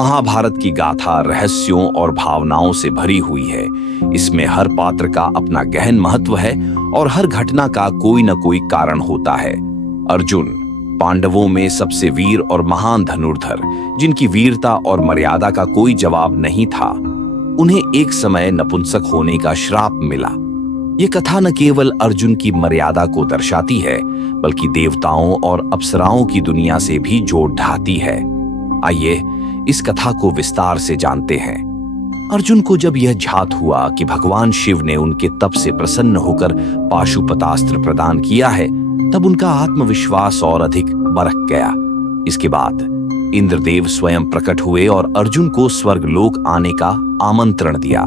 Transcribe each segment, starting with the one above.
महाभारत की गाथा रहस्यों और भावनाओं से भरी हुई है। इसमें हर पात्र का अपना गहन महत्व है और हर घटना का कोई न कोई कारण होता है। अर्जुन पांडवों में सबसे वीर और महान धनुर्धर, जिनकी वीरता और मर्यादा का कोई जवाब नहीं था, उन्हें एक समय नपुंसक होने का श्राप मिला। ये कथा न केवल अर्जुन की मर्यादा को दर्शाती है, बल्कि देवताओं और अप्सराओं की दुनिया से भी जोड़ ढाती है। आइए इस कथा को विस्तार से जानते हैं। अर्जुन को जब यह ज्ञात हुआ कि भगवान शिव ने उनके तप से प्रसन्न होकर पाशुपतास्त्र प्रदान किया है, तब उनका आत्मविश्वास और अधिक बरक गया। इसके बाद इंद्रदेव स्वयं प्रकट हुए और अर्जुन को स्वर्गलोक आने का आमंत्रण दिया,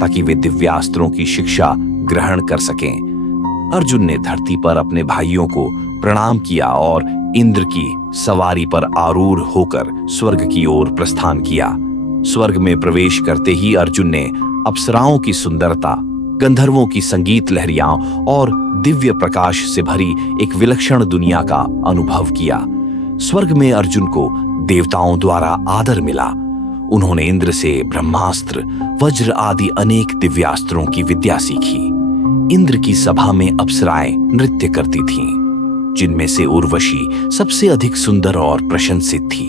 ताकि वे दिव्यास्त्रों की शिक्षा ग्रहण कर सकें। अर्जुन ने धरती पर अपने भाइयों को प्रणाम किया और इंद्र की सवारी पर आरूढ़ होकर स्वर्ग की ओर प्रस्थान किया। स्वर्ग में प्रवेश करते ही अर्जुन ने अप्सराओं की सुंदरता, गंधर्वों की संगीत लहरियां और दिव्य प्रकाश से भरी एक विलक्षण दुनिया का अनुभव किया। स्वर्ग में अर्जुन को देवताओं द्वारा आदर मिला। उन्होंने इंद्र से ब्रह्मास्त्र, वज्र आदि अनेक दिव्यास्त्रों की विद्या सीखी। इंद्र की सभा में अप्सराएं नृत्य करती थीं, जिनमें से उर्वशी सबसे अधिक सुंदर और प्रशंसित थी।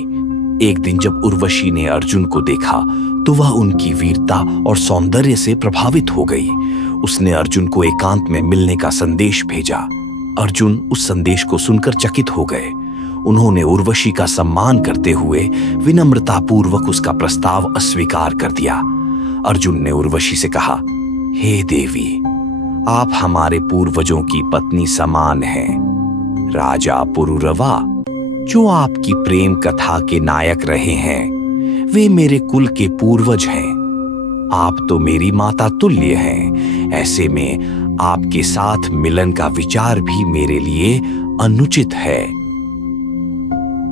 एक दिन जब उर्वशी ने अर्जुन को देखा, तो वह उनकी वीरता और सौंदर्य से प्रभावित हो गई। उसने अर्जुन को एकांत में मिलने का संदेश भेजा। अर्जुन उस संदेश को सुनकर चकित हो गए। उन्होंने उर्वशी का सम्मान करते हुए विनम्रतापूर्वक उसका प्रस्ताव अस्वीकार कर दिया। अर्जुन ने उर्वशी से कहा, हे देवी, आप हमारे पूर्वजों की पत्नी समान हैं। राजा पुरुरवा, जो आपकी प्रेम कथा के नायक रहे हैं, वे मेरे कुल के पूर्वज हैं। आप तो मेरी माता तुल्य हैं। ऐसे में आपके साथ मिलन का विचार भी मेरे लिए अनुचित है।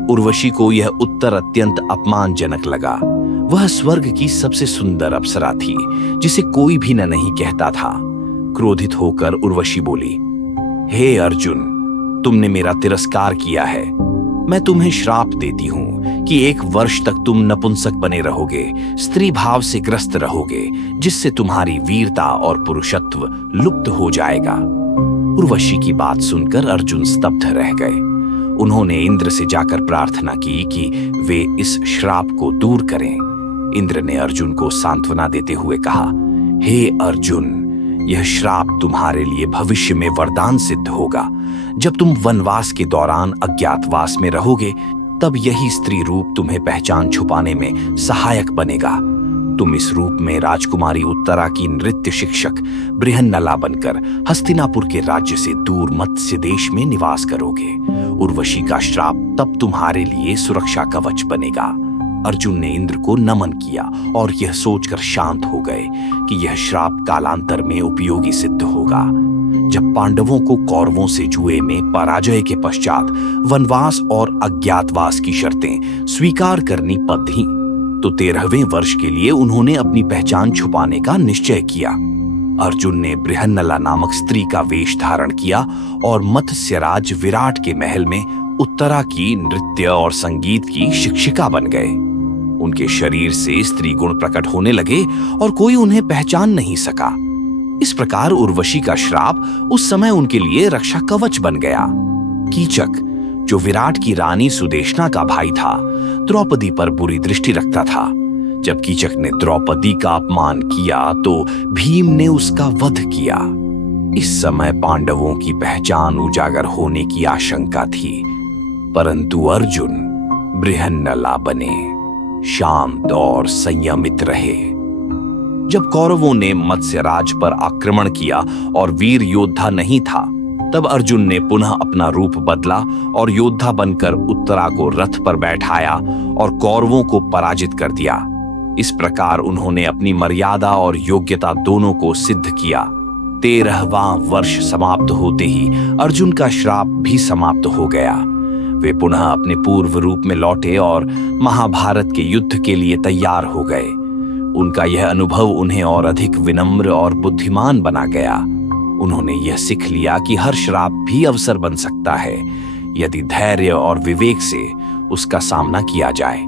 उर्वशी को यह उत्तर अत्यंत अपमानजनक लगा। वह स्वर्ग की सबसे सुंदर अप्सरा थी, जिसे कोई भी न नहीं कहता था। क्रोधित होकर उर्वशी बोली, हे अर्जुन, तुमने मेरा तिरस्कार किया है। मैं तुम्हें श्राप देती हूं कि 1 वर्ष तक तुम नपुंसक बने रहोगे, स्त्री भाव से ग्रस्त रहोगे, जिससे तुम्हारी वीरता और पुरुषत्व लुप्त हो जाएगा। उर्वशी की बात सुनकर अर्जुन स्तब्ध रह गए। उन्होंने इंद्र से जाकर प्रार्थना की कि वे इस श्राप को दूर करें। इंद्र ने अर्जुन को सांत्वना देते हुए कहा, हे अर्जुन, यह श्राप तुम्हारे लिए भविष्य में वरदान सिद्ध होगा। जब तुम वनवास के दौरान अज्ञातवास में रहोगे, तब यही स्त्री रूप तुम्हें पहचान छुपाने में सहायक बनेगा। तुम इस रूप में राजकुमारी उत्तरा की नृत्य शिक्षक बृहन्नला बनकर हस्तिनापुर के राज्य से दूर मत्स्य देश में निवास करोगे। उर्वशी का श्राप तब तुम्हारे लिए सुरक्षा कवच बनेगा। अर्जुन ने इंद्र को नमन किया और यह सोचकर शांत हो गए कि यह श्राप कालांतर में उपयोगी सिद्ध होगा। जब पांडवों को कौरवों से जुए में पराजय के पश्चात वनवास और अज्ञातवास की शर्तें स्वीकार करनी पड़ी, तो 13वें वर्ष के लिए उन्होंने अपनी पहचान छुपाने का निश्चय किया। अर्जुन ने बृहन्नला नामक स्त्री का वेश धारण किया और मत्स्यराज विराट के महल में उत्तरा की नृत्य और संगीत की शिक्षिका बन गए। उनके शरीर से स्त्री गुण प्रकट होने लगे और कोई उन्हें पहचान नहीं सका। इस प्रकार उर्वशी का श्राप उस समय उनके लिए रक्षा कवच बन गया। कीचक, जो विराट की रानी सुदेशना का भाई था, द्रौपदी पर बुरी दृष्टि रखता था। जब कीचक ने द्रौपदी का अपमान किया, तो भीम ने उसका वध किया। इस समय पांडवों की पहचान उजागर होने की आशंका थी, परंतु अर्जुन बृहन्नला बने, शांत और संयमित रहे। जब कौरवों ने मत्स्यराज पर आक्रमण किया और वीर योद्धा नहीं था, तब अर्जुन ने पुनः अपना रूप बदला और योद्धा बनकर उत्तरा को रथ पर बैठाया और कौरवों को पराजित कर दिया। इस प्रकार उन्होंने अपनी मर्यादा और योग्यता दोनों को सिद्ध किया। 13वां वर्ष समाप्त होते ही अर्जुन का श्राप भी समाप्त हो गया। वे पुनः अपने पूर्व रूप में लौटे और महाभारत के युद्ध के लिए तैयार हो गए। उनका यह अनुभव उन्हें और अधिक विनम्र और बुद्धिमान बना गया। उन्होंने यह सीख लिया कि हर श्राप भी अवसर बन सकता है, यदि धैर्य और विवेक से उसका सामना किया जाए।